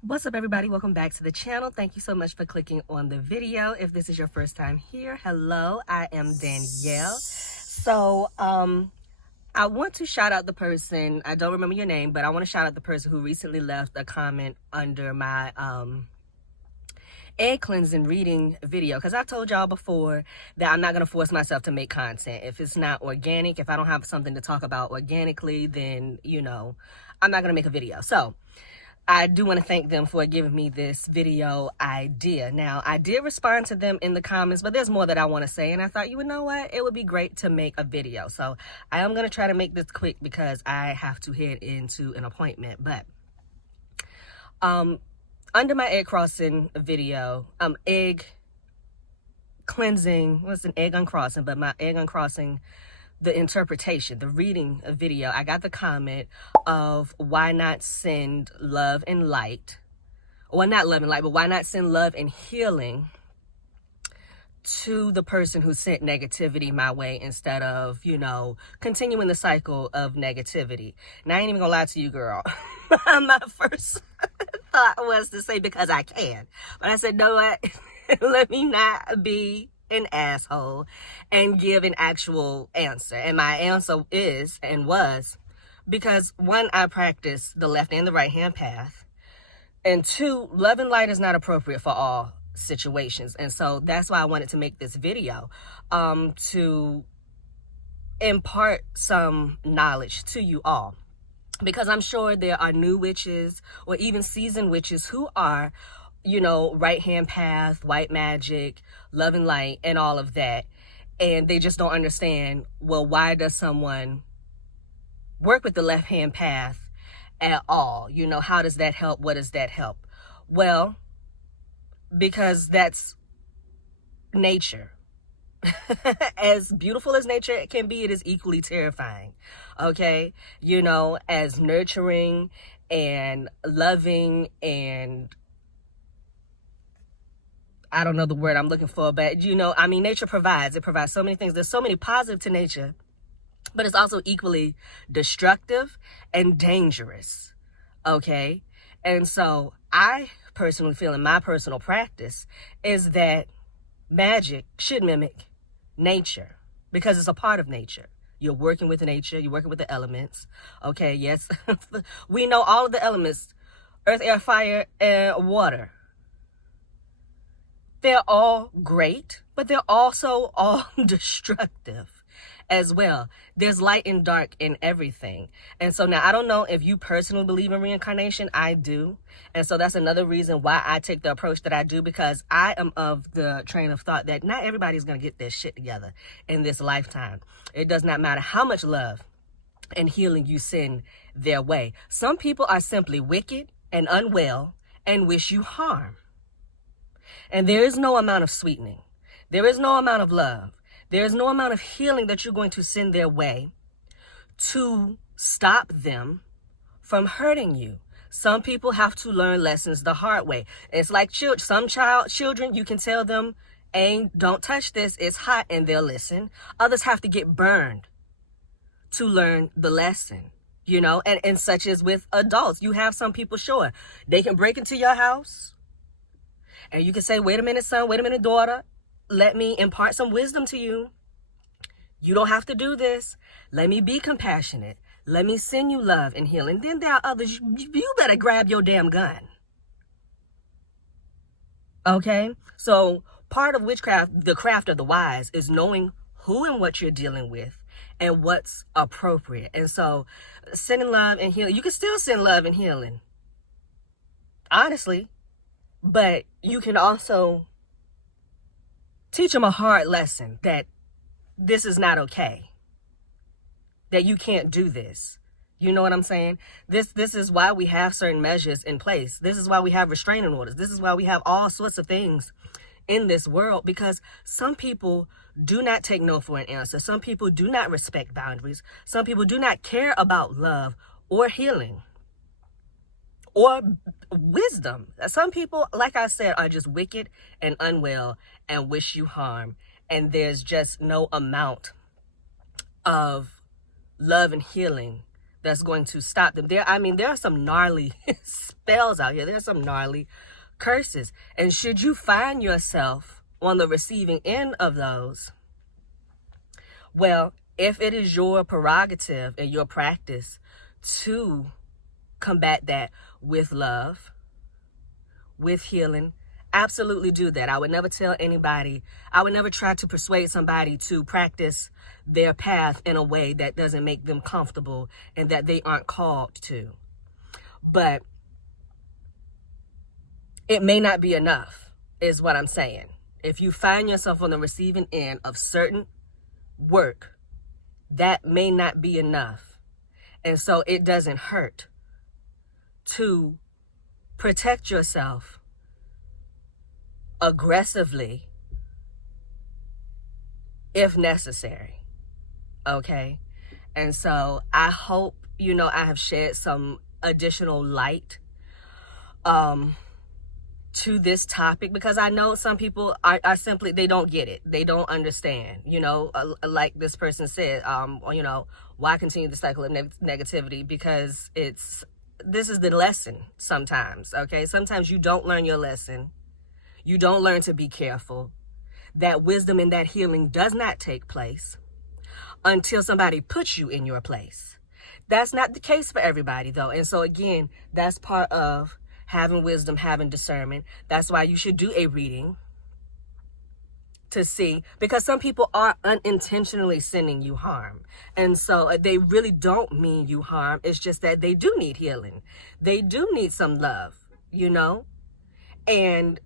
What's up, everybody? Welcome back to the channel. Thank you so much for clicking on the video. If this is your first time here, hello, I am Danielle. I want to shout out the person, I don't remember your name, but I want to shout out the person who recently left a comment under my egg cleansing reading video, because I've told y'all before that I'm not going to force myself to make content. If it's not organic, if I don't have something to talk about organically, then, I'm not going to make a video. So I do want to thank them for giving me this video idea. Now, I did respond to them in the comments, but there's more that I want to say, and I thought, you know what, it would be great to make a video. So I am going to try to make this quick because I have to head into an appointment. But under my egg crossing video, egg cleansing, was an egg uncrossing, but my egg uncrossing, the interpretation, the reading video, I got the comment of why not send love and light, well, not love and light, but why not send love and healing to the person who sent negativity my way instead of, continuing the cycle of negativity. And I ain't even gonna lie to you, girl. My first thought was to say because I can, but I said, no, what? Let me not be an asshole and give an actual answer. And my answer is and was because, one, I practice the left and the right hand path, and two, love and light is not appropriate for all situations. And so that's why I wanted to make this video, to impart some knowledge to you all, because I'm sure there are new witches or even seasoned witches who are right hand path, white magic, love and light, and all of that. And they just don't understand, well, why does someone work with the left hand path at all? How does that help? What does that help? Well, because that's nature. As beautiful as nature can be, it is equally terrifying. Okay? As nurturing and loving and I don't know the word I'm looking for, but nature provides. It provides so many things. There's so many positive to nature, but it's also equally destructive and dangerous. Okay? And so I personally feel in my personal practice is that magic should mimic nature because it's a part of nature. You're working with nature. You're working with the elements. Okay? Yes. We know all of the elements: earth, air, fire, and water. They're all great, but they're also all destructive as well. There's light and dark in everything. And so now I don't know if you personally believe in reincarnation. I do. And so that's another reason why I take the approach that I do, because I am of the train of thought that not everybody's going to get their shit together in this lifetime. It does not matter how much love and healing you send their way. Some people are simply wicked and unwell and wish you harm. And there is no amount of sweetening. There is no amount of love. There is no amount of healing that you're going to send their way to stop them from hurting you. Some people have to learn lessons the hard way. It's like children, you can tell them, don't touch this, it's hot, and they'll listen. Others have to get burned to learn the lesson, and such as with adults. You have some people, sure, they can break into your house, and you can say, wait a minute, son, wait a minute, daughter, let me impart some wisdom to you. You don't have to do this. Let me be compassionate. Let me send you love and healing. Then there are others, you better grab your damn gun. Okay? So part of witchcraft, the craft of the wise, is knowing who and what you're dealing with and what's appropriate. And so sending love and healing, you can still send love and healing, honestly. But you can also teach them a hard lesson that this is not okay, that you can't do this. You know what I'm saying? This is why we have certain measures in place. This is why we have restraining orders. This is why we have all sorts of things in this world, because some people do not take no for an answer. Some people do not respect boundaries. Some people do not care about love or healing or wisdom. Some people, like I said, are just wicked and unwell and wish you harm. And there's just no amount of love and healing that's going to stop them. There are some gnarly spells out here. There are some gnarly curses. And should you find yourself on the receiving end of those, well, if it is your prerogative and your practice to combat that with love, with healing, absolutely do that. I would never tell anybody, I would never try to persuade somebody to practice their path in a way that doesn't make them comfortable and that they aren't called to. But it may not be enough, is what I'm saying. If you find yourself on the receiving end of certain work, that may not be enough. And so it doesn't hurt to protect yourself aggressively if necessary. Okay? And so I hope, I have shed some additional light to this topic, because I know some people are simply, they don't get it. They don't understand, like this person said, why continue the cycle of negativity? Because this is the lesson sometimes, okay? Sometimes you don't learn your lesson. You don't learn to be careful. That wisdom and that healing does not take place until somebody puts you in your place. That's not the case for everybody, though. And so, again, that's part of having wisdom, having discernment. That's why you should do a reading to see, because some people are unintentionally sending you harm. And so they really don't mean you harm. It's just that they do need healing. They do need some love, and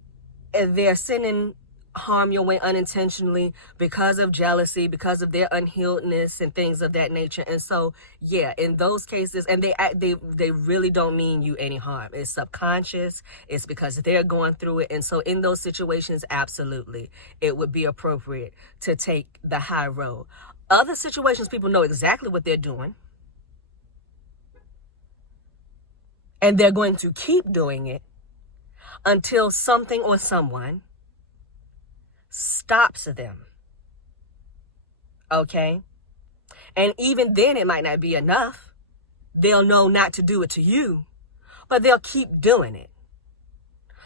they're sending harm your way unintentionally because of jealousy, because of their unhealedness and things of that nature. And so, yeah, in those cases, and they really don't mean you any harm. It's subconscious. It's because they're going through it. And so in those situations, absolutely, it would be appropriate to take the high road. Other situations, people know exactly what they're doing, and they're going to keep doing it until something or someone stops them. Okay? And even then, it might not be enough. They'll know not to do it to you, but they'll keep doing it.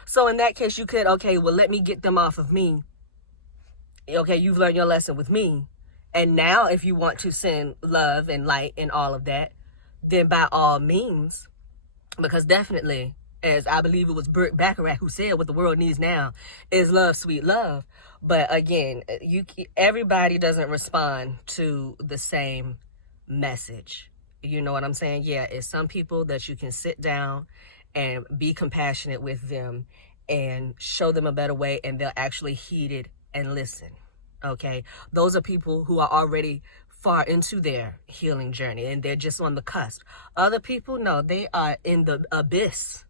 So in that case, you could, okay, well, let me get them off of me. Okay, you've learned your lesson with me. And now if you want to send love and light and all of that, then by all means, because definitely, as I believe it was Burt Bacharach who said, what the world needs now is love, sweet love. But again, everybody doesn't respond to the same message. You know what I'm saying? Yeah, it's some people that you can sit down and be compassionate with them and show them a better way, and they'll actually heed it and listen. Okay? Those are people who are already far into their healing journey and they're just on the cusp. Other people, no, they are in the abyss.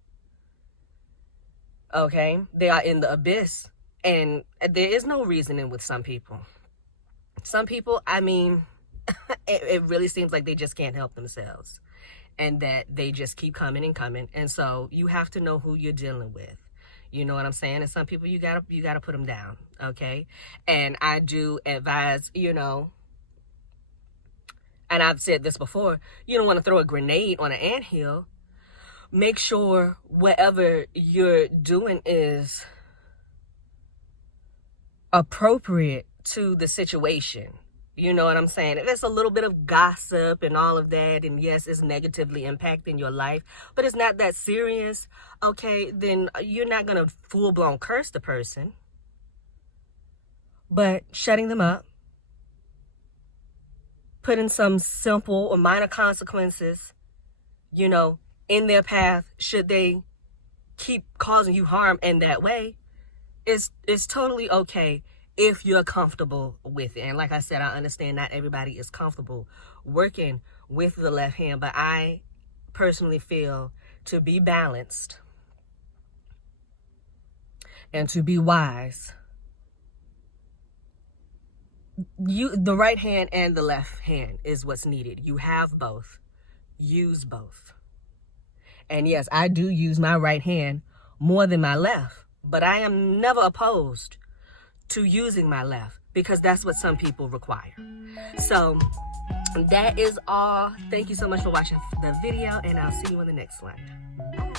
Okay? They are in the abyss. And there is no reasoning with some people. Some people, it really seems like they just can't help themselves. And that they just keep coming and coming. And so you have to know who you're dealing with. You know what I'm saying? And some people, you gotta put them down. Okay? And I do advise, and I've said this before, you don't want to throw a grenade on an anthill. Make sure whatever you're doing is appropriate to the situation. You know what I'm saying? If it's a little bit of gossip and all of that, and yes, it's negatively impacting your life, but it's not that serious, okay, then you're not going to full-blown curse the person. But shutting them up, putting some simple or minor consequences, in their path, should they keep causing you harm in that way, it's totally okay if you're comfortable with it. And like I said, I understand not everybody is comfortable working with the left hand, but I personally feel to be balanced and to be wise, the right hand and the left hand is what's needed. You have both. Use both. And yes, I do use my right hand more than my left, but I am never opposed to using my left because that's what some people require. So that is all. Thank you so much for watching the video, and I'll see you in the next one. Bye.